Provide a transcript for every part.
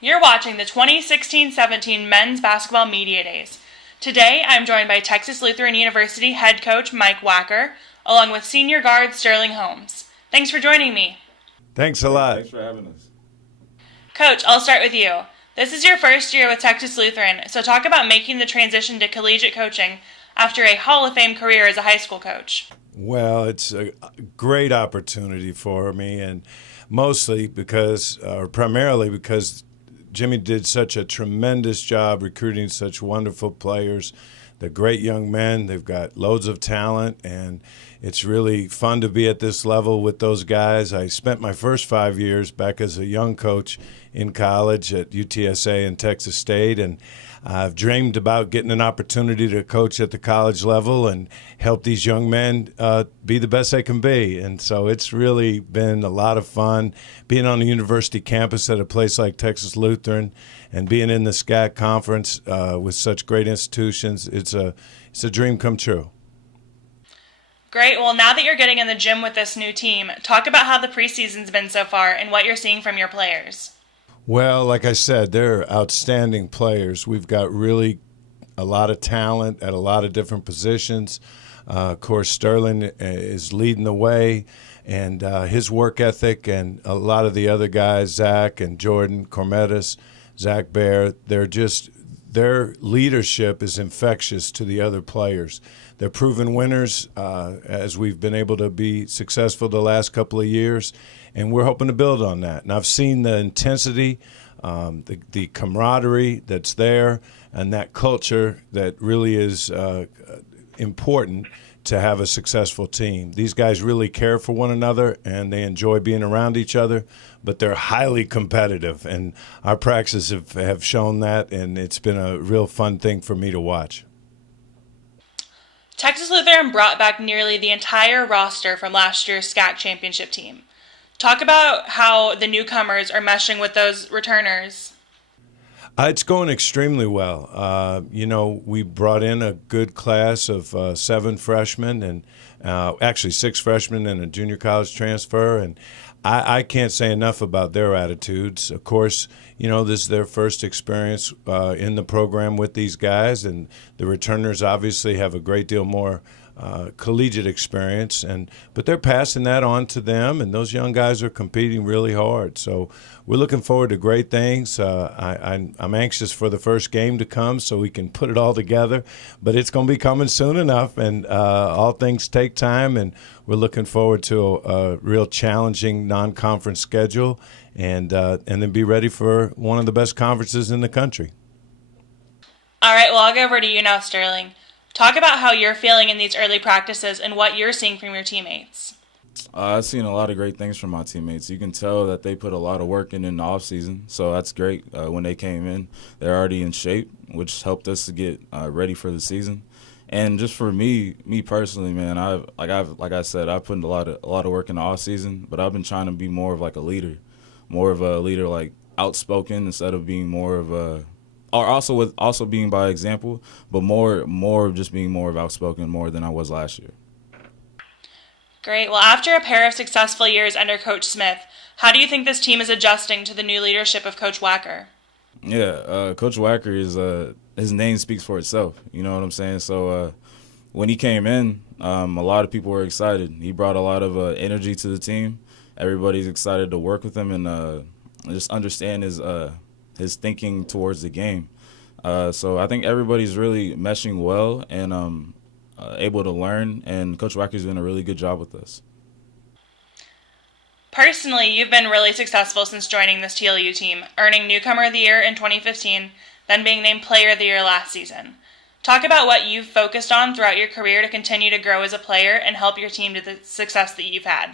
You're watching the 2016-17 Men's Basketball Media Days. Today, I'm joined by Texas Lutheran University head coach Mike Wacker, along with senior guard Sterling Holmes. Thanks for joining me. Thanks a lot. Thanks for having us. Coach, I'll start with you. This is your first year with Texas Lutheran, so talk about making the transition to collegiate coaching after a Hall of Fame career as a high school coach. Well, it's a great opportunity for me, and primarily because Jimmy did such a tremendous job recruiting such wonderful players. They're great young men. They've got loads of talent, and it's really fun to be at this level with those guys. I spent my first 5 years back as a young coach in college at UTSA and Texas State, and I've dreamed about getting an opportunity to coach at the college level and help these young men be the best they can be. And so it's really been a lot of fun being on the university campus at a place like Texas Lutheran and being in the SCAC conference with such great institutions. It's a dream come true. Great. Well, now that you're getting in the gym with this new team, talk about how the preseason's been so far and what you're seeing from your players. Well, like I said, they're outstanding players. We've got really a lot of talent at a lot of different positions. Of course, Sterling is leading the way, and his work ethic and a lot of the other guys, Zach and Jordan Cormetis, Zach Bear, their leadership is infectious to the other players. They're proven winners as we've been able to be successful the last couple of years, and we're hoping to build on that. And I've seen the intensity, the camaraderie that's there, and that culture that really is important to have a successful team. These guys really care for one another, and they enjoy being around each other, but they're highly competitive, and our practices have shown that, and it's been a real fun thing for me to watch. Texas Lutheran brought back nearly the entire roster from last year's SCAC championship team. Talk about how the newcomers are meshing with those returners. It's going extremely well. We brought in a good class of 7 freshmen and actually 6 freshmen and a junior college transfer, and I can't say enough about their attitudes. Of course, this is their first experience in the program with these guys, and the returners obviously have a great deal more collegiate experience, but they're passing that on to them, and those young guys are competing really hard. So we're looking forward to great things. I'm anxious for the first game to come so we can put it all together, but it's going to be coming soon enough, and all things take time, and we're looking forward to a real challenging non-conference schedule, and then be ready for one of the best conferences in the country. All right, well, I'll go over to you now, Sterling. Talk about how you're feeling in these early practices and what you're seeing from your teammates. I've seen a lot of great things from my teammates. You can tell that they put a lot of work in the offseason, so that's great. When they came in, they're already in shape, which helped us to get ready for the season. And just for me personally, man, like I said, I put a lot of work in the offseason, but I've been trying to be more of like a leader, like outspoken instead of being more of a. Or also being by example, but more of just being more of outspoken more than I was last year. Great. Well, after a pair of successful years under Coach Smith, how do you think this team is adjusting to the new leadership of Coach Wacker? Yeah, Coach Wacker is his name speaks for itself. You know what I'm saying? So when he came in, a lot of people were excited. He brought a lot of energy to the team. Everybody's excited to work with him and just understand his thinking towards the game. So I think everybody's really meshing well and able to learn, and Coach Wacker's doing a really good job with us. Personally, you've been really successful since joining this TLU team, earning Newcomer of the Year in 2015, then being named Player of the Year last season. Talk about what you've focused on throughout your career to continue to grow as a player and help your team to the success that you've had.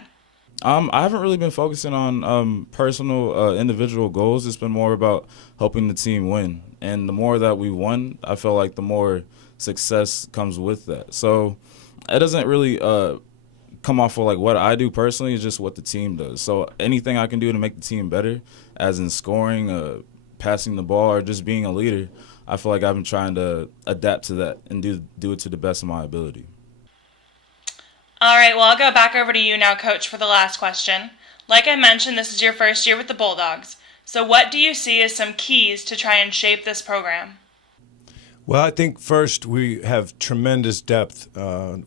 I haven't really been focusing on personal individual goals. It's been more about helping the team win. And the more that we won, I feel like the more success comes with that. So it doesn't really come off of like what I do personally. It's just what the team does. So anything I can do to make the team better, as in scoring, passing the ball, or just being a leader, I feel like I've been trying to adapt to that and do it to the best of my ability. All right, well, I'll go back over to you now, Coach, for the last question. Like I mentioned, this is your first year with the Bulldogs. So what do you see as some keys to try and shape this program? Well, I think first we have tremendous depth.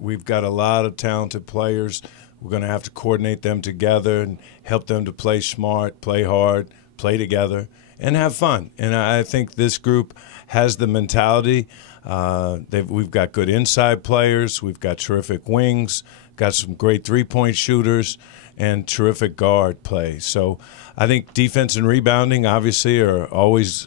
We've got a lot of talented players. We're going to have to coordinate them together and help them to play smart, play hard, play together, and have fun. And I think this group has the mentality. We've got good inside players. We've got terrific wings, got some great three-point shooters, and terrific guard play. So I think defense and rebounding obviously are always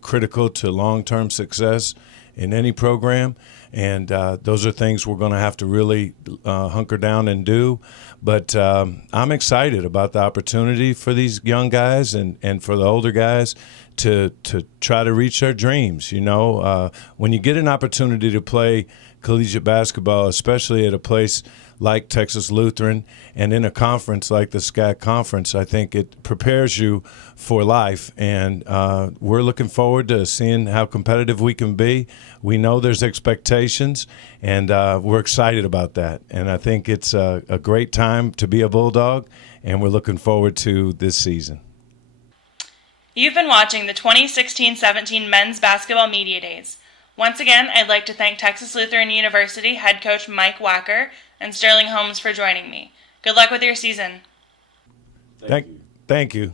critical to long-term success in any program. And those are things we're going to have to really hunker down and do. But I'm excited about the opportunity for these young guys and for the older guys to try to reach their dreams. You know, when you get an opportunity to play collegiate basketball, especially at a place like Texas Lutheran and in a conference like the SCAC conference, I think it prepares you for life. And we're looking forward to seeing how competitive we can be. We know there's expectations, and we're excited about that. And I think it's a great time to be a Bulldog, and we're looking forward to this season. You've been watching the 2016-17 Men's Basketball Media Days. Once again, I'd like to thank Texas Lutheran University head coach Mike Wacker and Sterling Holmes for joining me. Good luck with your season. Thank you.